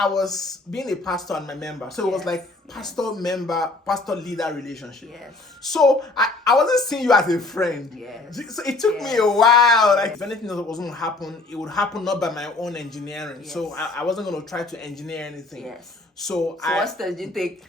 I was being a pastor and my member, so it was like pastor-member, pastor-leader relationship. Yes. So I wasn't seeing you as a friend. Yes. So it took me a while. Like if anything else was going to happen, it would happen not by my own engineering. Yes. So I wasn't going to try to engineer anything. Yes. So what steps did you take?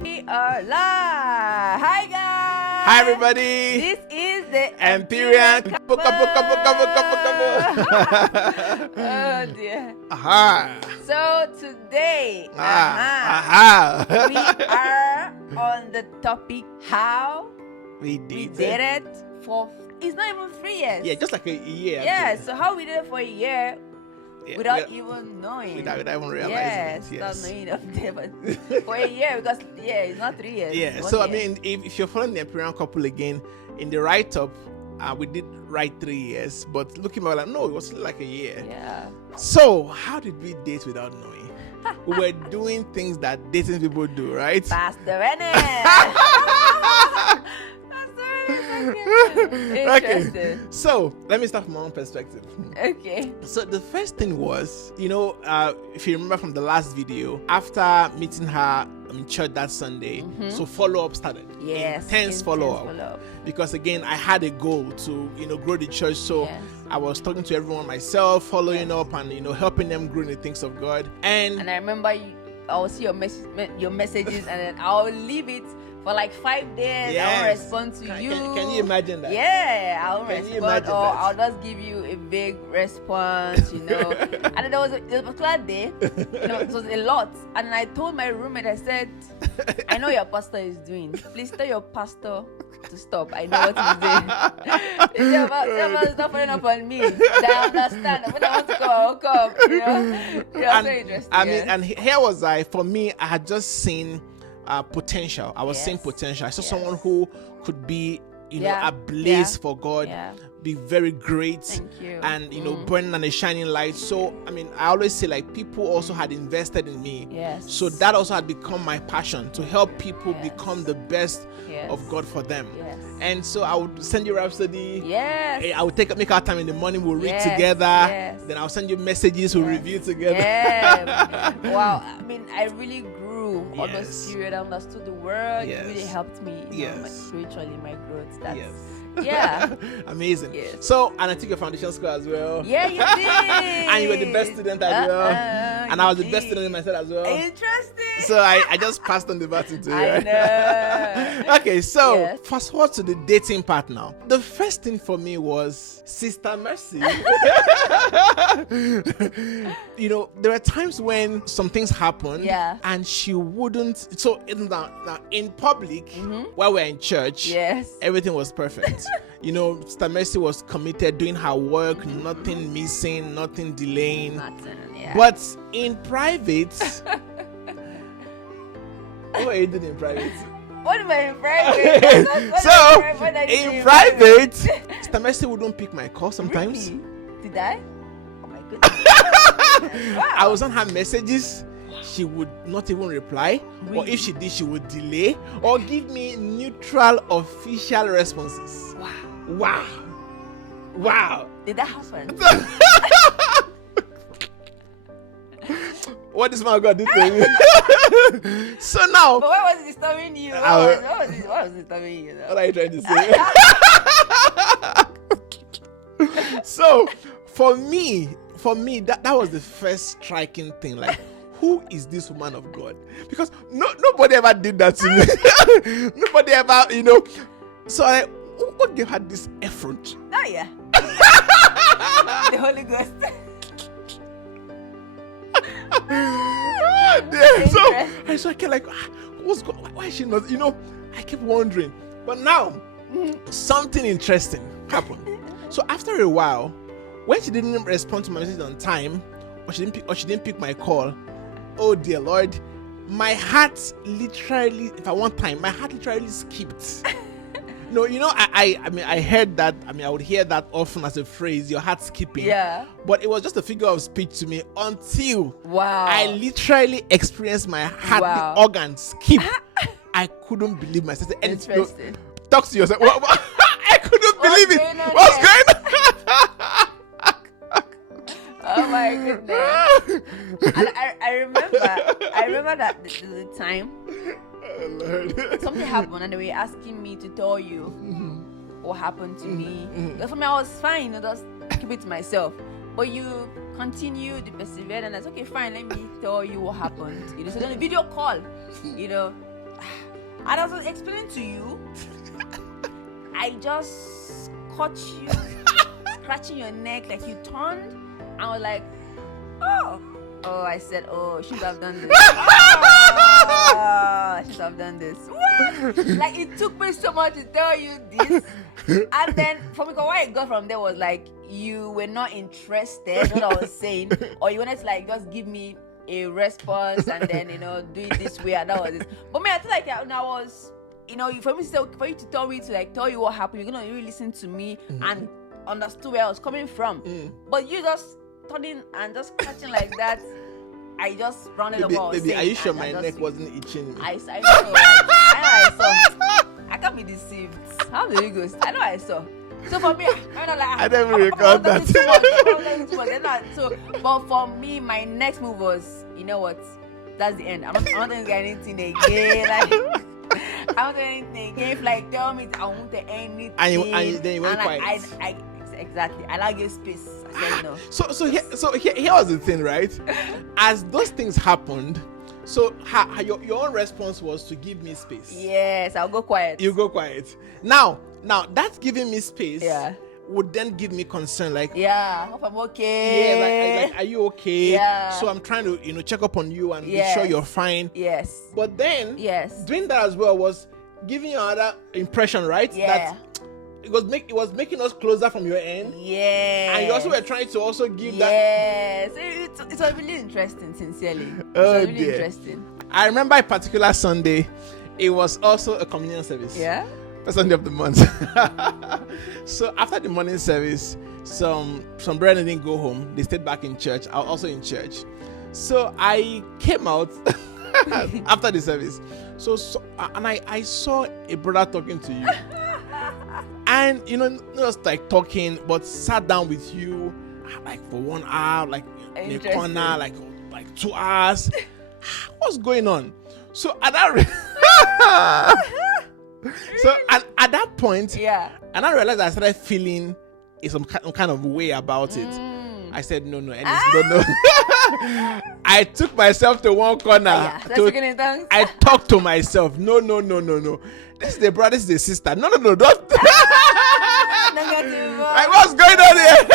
We are live. Hi guys. Hi everybody. This is the Empyrean. Oh dear. Aha. So today, we Aha. are on the topic how We we did did it for. It's not even 3 years. Yeah, just like a year. Yeah. actually. So how we did it for a year Yeah, without even knowing. without even realizing Yes, it. without Yes. knowing of them, but for a year because it's not 3 years. Yeah, it's 1 so I year. mean, if you're following the Imperial couple again, in the write-up, we did write 3 years, but looking back, like, no, it was still like a year. Yeah. So, how did we date without knowing? We were doing things that dating people do, right? Pastor Renner. Okay, so let me start from my own perspective. Okay. So the first thing was, if you remember from the last video, after meeting her in church that Sunday, so follow-up started. Yes. Intense follow-up. Because again, I had a goal to, grow the church. So Yes. I was talking to everyone myself, following up and, helping them grow in the things of God. And I remember I'll see your messages and then I'll leave it for like 5 days. Yes. I'll respond to you. Can you imagine that? Yeah, I'll Can you respond imagine or that? I'll just give you a big response, And then there was a particular day, it was a lot. And then I told my roommate, I said, I know your pastor is doing. Please tell your pastor to stop. I know what he's doing. It's your pastor not following up on me. I understand. When I want to come, I'll come. It's so interesting. I mean, and here was for me, I had just seen potential. I was seeing Yes. potential. I saw Yes. someone who could be, Yeah. a blaze Yeah. for God, Yeah. be very great, Thank you. and burning on a shining light. So I mean, I always say like people also had invested in me. Yes. So that also had become my passion to help people Yes. become the best Yes. of God for them. Yes. And so I would send you Rhapsody. Yes. I would make our time in the morning. We'll read Yes, together. yes. Then I'll send you messages. We'll review together. Yeah. Wow. I mean, I really grew on Yes. this period. I understood the word. Yes. It really helped me, Yes. spiritually, my growth. That's, Yes. Yeah. Amazing. Yes. So, and I took your foundation school as well. Yeah, you did. And you were the best student as well. And I was the you best did. student in myself as well. Interesting. So I just passed on the baton to you. I right? know. Okay, so Yes. fast forward to the dating part now. The first thing for me was Sister Mercy. There were times when some things happened, Yeah. and she wouldn't. So now in public, while we're in church, Yes. everything was perfect. Sister Mercy was committed, doing her work, nothing missing, nothing delaying. Nothing. Yeah. But in private, what were you doing in private? What am I in private? So, What did I do in private, Sister Mercy wouldn't pick my call sometimes. Really? Did I? Oh my goodness. Wow. I was on her messages. She would not even reply. Or if she did, she would delay or give me neutral official responses. Wow. Wow. Did that happen? What this man of God did to me. So now, But why was it disturbing you? What was disturbing you? what are you trying to say? So for me, that was the first striking thing. Like, who is this woman of God? Because nobody ever did that to me. Nobody ever, So what gave her this effort? Oh yeah. The Holy Ghost. So I kept like, what's going? Why is she not? I kept wondering. But now, something interesting happened. So after a while, when she didn't respond to my message on time, or she didn't pick my call, oh dear Lord, my heart literally, if I want time, my heart literally skipped. No, I heard that. I would hear that often as a phrase, your heart skipping. Yeah. But it was just a figure of speech to me until Wow. I literally experienced my heart Wow. organ skip. I couldn't believe myself. And Interesting. talk to yourself. I couldn't believe it. going on What's here? going on? Oh my goodness. And I remember that the time Oh, Lord. something happened and they were asking me to tell you what happened to me. Because for me, I was fine, just keep it to myself. But you continued, you persevered, and I said, okay, fine, let me tell you what happened. So then a video call, and I was explaining to you, I just caught you scratching your neck, like you turned. I was like, oh, I said, oh, should have done this. I should have done this. What? Like, it took me so much to tell you this. And then, for me, what I got from there was like, you were not interested in what I was saying, or you wanted to like just give me a response and then, do it this way, and that was it. But me, I feel like I was, for you to tell me to like tell you what happened, you're gonna really listen to me and understood where I was coming from. But you just turning and just catching like that, I just rounded up what I was Baby, saying. are you sure my I neck wasn't itching? I know. I saw. I can't be deceived. How the Holy Ghost? I know I saw. So for me, I don't even record that. But for me, my next move was, you know what? That's the end. I'm not going to get anything again. Like, I'm not doing anything again. If like tell me I won't do anything, And then you went quiet. Exactly. I like your space. I said no. So here was the thing, right? As those things happened, so your own response was to give me space. Yes, I'll go quiet. You go quiet. Now that's giving me space. Yeah. Would then give me concern, like, yeah, hope I'm okay. Yeah, like, are you okay? Yeah. So I'm trying to check up on you and Yes. be sure you're fine. Yes. But then Yes. doing that as well was giving you another impression, right? Yeah. That it was making us closer from your end. Yeah. And you also were trying to also give that. Yes. It was really interesting, sincerely. It Oh, was really dear. interesting. I remember a particular Sunday. It was also a communion service. Yeah. First Sunday of the month. So after the morning service, some brethren didn't go home. They stayed back in church. I was also in church. So I came out after the service. And I saw a brother talking to you. And not just like talking, but sat down with you like for 1 hour, like in a corner, like 2 hours. What's going on? So at that at that point, Yeah. and I realized I started feeling some kind of way about it. I said no, no. I took myself to one corner. Yeah. That's speaking in tongues. I talked to myself. No. This is the brother, this is the sister. No, don't. Negative. Like, what's going on here?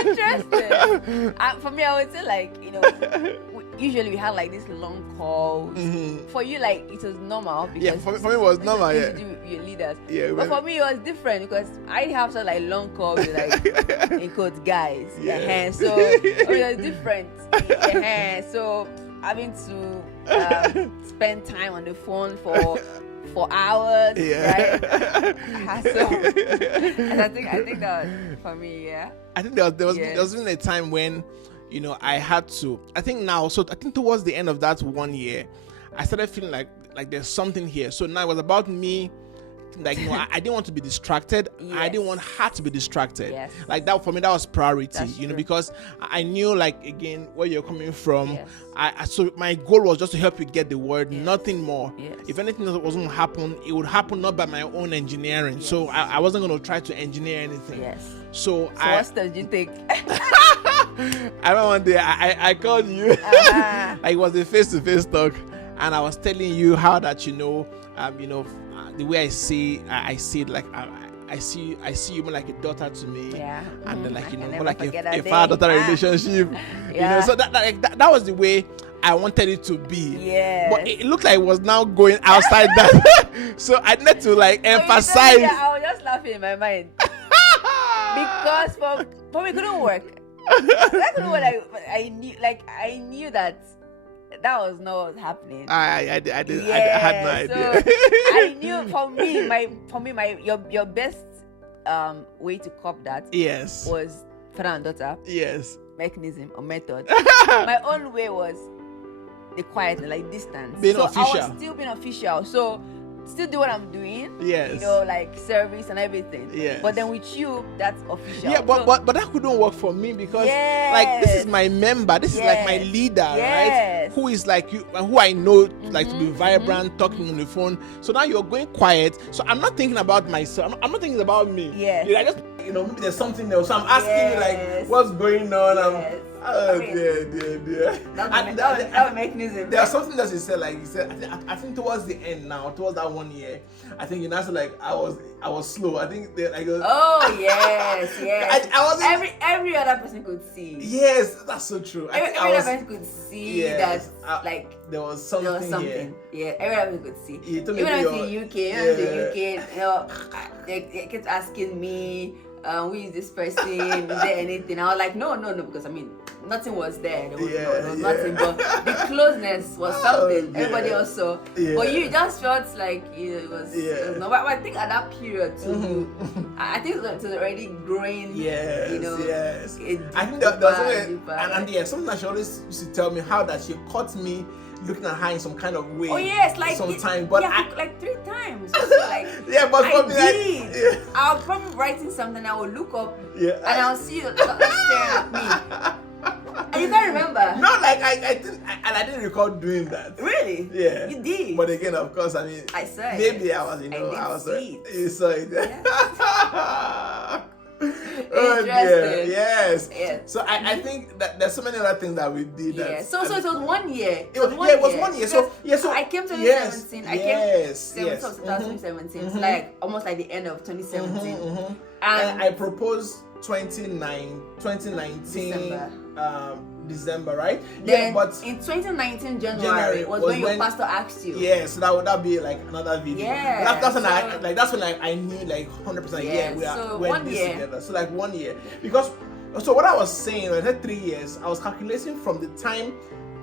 Interesting. For me, I would say like usually we had like these long calls. For you, like it was normal because Yeah, for me it was normal. you Yeah. do with your leaders. Yeah, But well- for me, it was different because I have such like long calls with like in quotes guys. Yeah. So it was different. So having to spend time on the phone for hours. Yeah. Right? So and I think that was for me. Yeah. I think there was Yes. been a time when I had to. I think now. So I think towards the end of that 1 year, I started feeling like there's something here. So now it was about me. Like I didn't want to be distracted. I Yes. didn't want her to be distracted. Yes. Like that for me, that was priority. That's true. Because I knew like again where you're coming from. Yes. So my goal was just to help you get the word, Yes. nothing more. Yes. If anything wasn't going to happen, it would happen not by my own engineering. Yes. So I wasn't going to try to engineer anything. Yes. So What steps did you take? I remember one day I called you. Uh-huh. Like it was a face-to-face talk, and I was telling you how that the way I see it, like I see you more like a daughter to me, Yeah. and then I like can more never like forget a that day. father-daughter Ah. relationship. Yeah. So that was the way I wanted it to be. Yes. But it looked like it was now going outside that. So I need to like So you told me emphasize. that, I was just laughing in my mind because for me it couldn't work. That couldn't work. I knew that was not what was happening. I didn't. I had no idea. So I knew for me my your best way to cop that Yes. was father and daughter Yes. mechanism or method. My own way was the quiet, like distance. Being so I official. was still being official. So still do what I'm doing. Yes. You know, like service and everything. Yes. But then with you, that's official. Yeah, but, So- but that couldn't work for me because like this is my member, this is like my Yes. leader, right? Yes. Who is like you and who I know like to be vibrant, talking on the phone. So now you're going quiet. So I'm not thinking about myself. I'm not thinking about me. Yes. I just maybe there's something else. So I'm asking you like Yes. what's going on? Yes. Oh I mean, dear. that would make news. There's something that you said, like you said, I think towards the end now, towards that 1 year, I think you know, like I was slow. I think they like Oh yes. I wasn't. Every other person could see. Yes, that's so true. I think Every I other was. person could see Yes, that like there was there something, was something. here. Yeah, every other person could see. You told me Even when I your- went to UK, they kept asking me, who is this person? Is there anything? I was like, no, because I mean, nothing was there. There was nothing, but the closeness was something. Yeah. Everybody else saw. Yeah. But you just felt like it was. No, but I think at that period too, I think it was already growing. Yes, you know. yes. It I think that was deeper, and yeah, something that she always used to tell me how that she caught me looking at her in some kind of way. Oh yes, like sometimes, but yeah, like 3 times. Like yeah, but for me, did. yeah. I was probably writing something. I would look up, Yeah, and I'll see you staring at me, and you can't remember. No, like I didn't recall doing that. Really? Yeah. You did. But again, of course, I mean, I saw it. maybe I was, I I was, did see it. you saw it. Yeah. Oh dear. Interesting. Yes. Yeah. So I think that there's so many other things that we did. Yeah. That, So it was 1 year. It was 1 year. So yeah. So I came to yes, 2017. yes, I came yes. 2017. It's like almost like the end of 2017. And And I proposed 2019 December, right? then Yeah, but in 2019 January January was was when your when- pastor asked you. yeah, so that would be like another video. Yeah, That's when so- that's when I knew like 100%. Yeah, Yeah, so we're 1 in this year. together. So like 1 year, because so what I was saying, I said 3 years. I was calculating from the time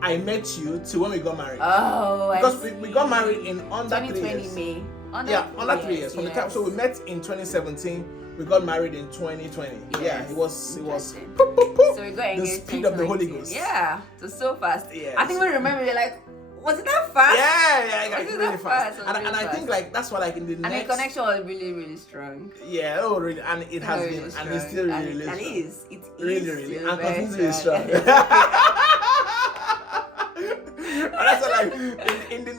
I met you to when we got married. Oh, Because I we see. got married in under 3 2020 years. May. Under 3 years from the time. So we met in 2017. We got married in 2020. Yeah, Yes. it was. Interesting. Boop, boop, boop. So we got the engaged. speed of the Holy 2019. Ghost. Yeah, it was so fast. Yes. I think we remember. We're like, was it that fast? Yeah, I got Was it really that fast. fast? It was And really I fast. think like that's what like in the And next. the connection was really, really strong. Yeah, oh really, and it has Really been, and strong. it's still really, and, really and strong. it is. It is Really, really, still and very continues to be strong. And that's what, like in the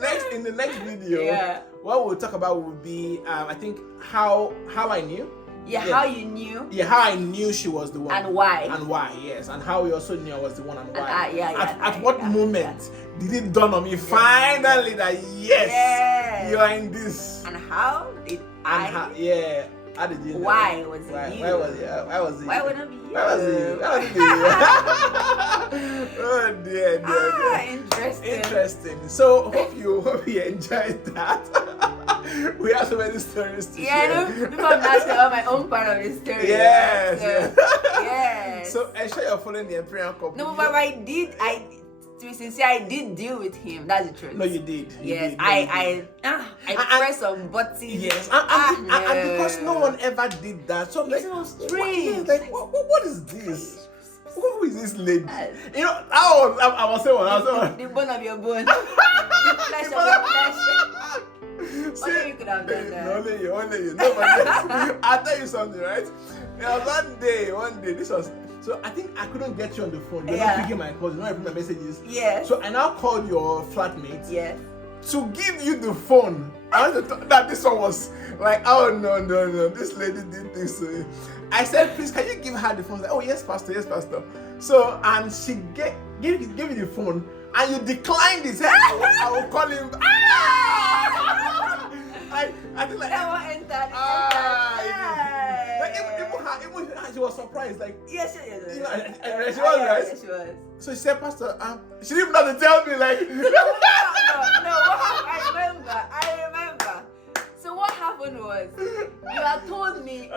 next video, Yeah. what we'll talk about will be I think how I knew. Yeah, Yeah. how you knew Yeah, how I knew she was the one. and why. And why, yes. And how we also knew I was the one and why. yeah, At what moment did it dawn on me finally that yes, Yes. you are in this? And how did And how, yeah. How did you know? Why was it Why, you? Why was it? Why was it? Why would it be you? Why was it you? Why was it you? Oh dear, dear. Interesting. Interesting. So hope you enjoyed that. We have so many stories to Yeah, share. no, I'm not about my own part of the story. Yes, So, yes. yes. So ensure you're following the Imperial couple. No, but to be sincere, I did deal with him. That's the truth. No, you did. You Yes, did. No, you did. I And- pressed some buttons. Yes, and because no one ever did that, so I'm like, It's so what- strange. like, what is this? Who is this lady? Yes. You know, I was saying, The bone of your bone. The flesh of your flesh. Only you could have done that. Only you. No, but yes, I'll tell you something, right? There was one day, this was, so I think I couldn't get you on the phone. You're not Yeah. picking my calls, you're not picking my messages. Yes. So I now called your flatmate Yes. to give you the phone. I want to that this one was like, oh no, this lady did this to me. I said, please, can you give her the phone? Like, oh yes, pastor. So and she gave you the phone, and you declined it. Said, I will call him. I think like That one entered. like, even her, she was surprised. Like, Yes, you know, and she was right. Yes, she was. So she said, Pastor, she didn't even have to tell me. Like, No. What happened? I remember. So what happened was, you had told me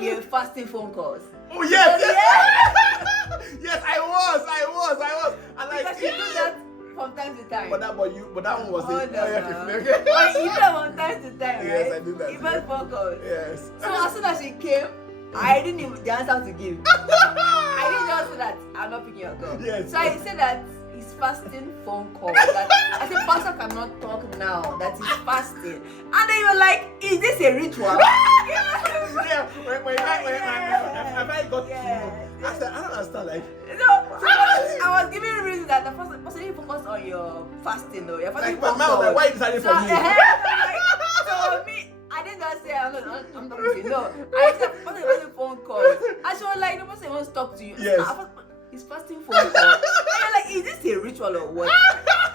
you were fasting phone calls. oh yes. Yes. Yes, I was. And like, Because you do that from time to time. but that one was Oh, it. no, Okay. But you do that from time to time, right? Yes, I do that. Even phone calls. Yes. So as soon as she came, I didn't even the answer to give. I didn't just say that I'm not picking your call. Yes. So I said that he's his fasting phone call. That I said, Pastor cannot talk now. That he's fasting. And they were like, is this a ritual? Yeah, when I got to you, I said, I don't understand. Like, I was giving you reason that the first you focus on your fasting though. Your fasting like my mouth, like, why you deciding for me? So me, I didn't just say I'm not with you. No, I said Pastor was a phone call. And she was like, no, Pastor wants to talk to you. Yes. He's fasting phone call. And you're like, is this a ritual or what?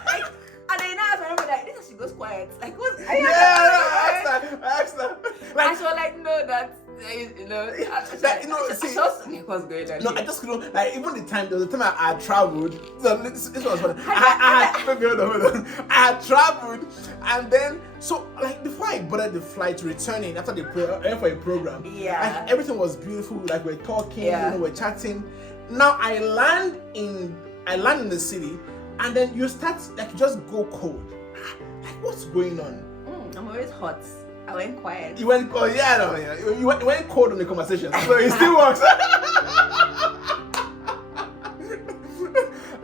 Like, and then I remember that this is she goes quiet. Like, what? I asked her. Like, and she was like, no, that. See, what's going on? No, I just couldn't. Like, even there was the time I traveled. So this was funny. I had traveled, and then like before I boarded the flight returning after for a program. Yeah. Like, everything was beautiful. Like, we're talking, we're chatting. Now I land in the city, and then you start like you just go cold. Like, what's going on? I'm always hot. I went quiet. You went cold, You went cold on the conversation, so it still works.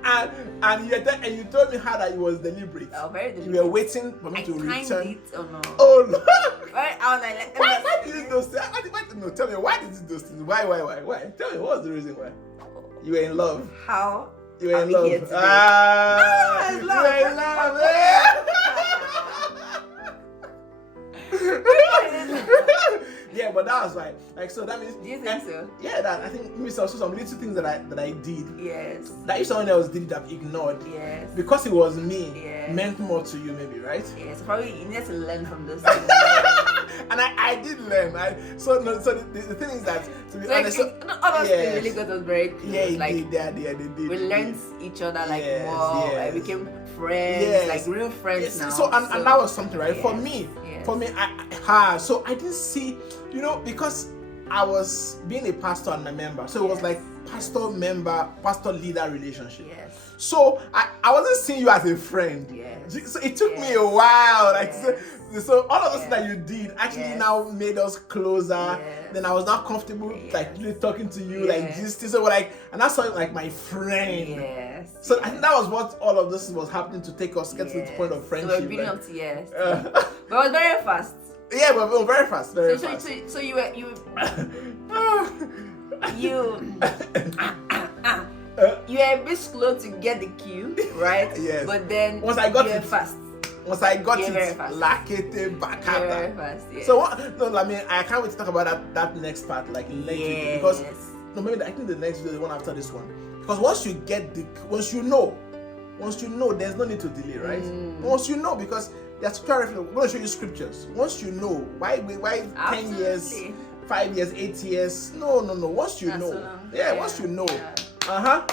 and you told me how that it was deliberate. Oh, very deliberate. You were waiting for me to return. It or no? Oh no! Right? I was like, why did you do those things? No, tell me, why did you do those things? Why? Tell me, what was the reason why? You were in love. How? You were in love. You were in love. Yeah, but that was right. Like, so that means. Do you think so? Yeah, that I think maybe some little things that I did. Yes. That if someone else did it, I've ignored. Yes. Because it was me. Yes. Meant more to you, maybe, right? Yes. Probably you need to learn from those things. And I did learn. So the thing is that, to be honest, honestly, really got us very close. Yeah, like, they did. We learned each other like more. Yes. Like, we became friends, Yes. like real friends now. So and that was something, right? Yes. For me, so I didn't see, because I was being a pastor and a member, so it was like pastor leader relationship. Yes. So I wasn't seeing you as a friend. Yes. So it took me a while, like. Yes. So all of those that you did actually now made us closer. Yes. Then I was not comfortable like really talking to you, like Yes. this. So like, and I saw you like my friend. Yes. So I think that was what all of this was happening to take us get to the point of friendship. So we're building up to but it was very fast. Yeah, but we were very fast, very fast. So you were you were a bit slow to get the cue, right? Yes. But then Once I got you were it, fast. Once I got You're very it, fast. lakete You're bakata. very fast. Yeah. So what? No, I mean I can't wait to talk about that next part, like later, because maybe I think the next video, the one after this one, because once you know, there's no need to delay, right? Once you know, because there's scripture. I'm going to show you scriptures. Once you know, why 10 years, 5 years, 8 years? No. Once you know, so once you know. Yeah.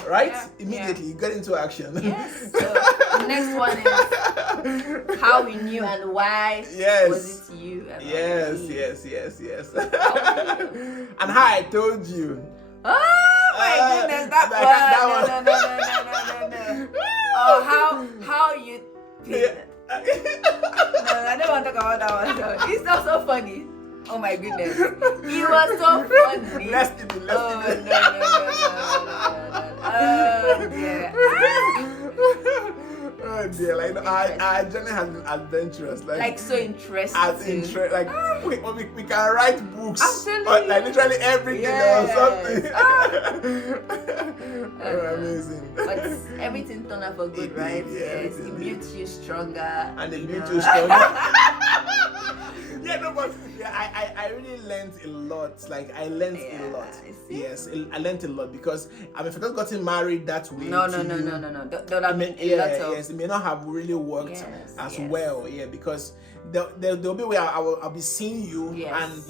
Right? Yeah, Immediately you get into action. Yes. So the next one is how we knew and why was it you? And Yes. And how I told you. Oh my goodness, that one. No. Oh, how you. No, I don't want to talk about that one. So, it's not so funny. Oh my goodness. It was so funny. Let's do it. Oh dear, like our journey has been adventurous, like so interesting. Like we can write books, Absolutely. like literally every day or something. Amazing. But everything turned out for good, right? Yes, it built you stronger. And it built you stronger. I really learned a lot. Like I learned a lot. Yes, I learned a lot because if I just gotten married that way. No. That mean a lot of. Yes, it may not have really worked as well. Yeah, because there'll be where I'll be seeing you, and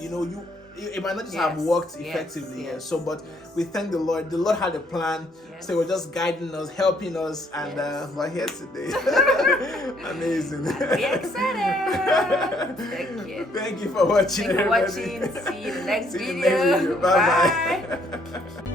it might not just have worked effectively. So, but we thank the Lord. The Lord had a plan, so He was just guiding us, helping us, and we're here today. Amazing. Very excited. Thank you. Thank you for watching. Thank you for watching. See you in the next video. Bye bye.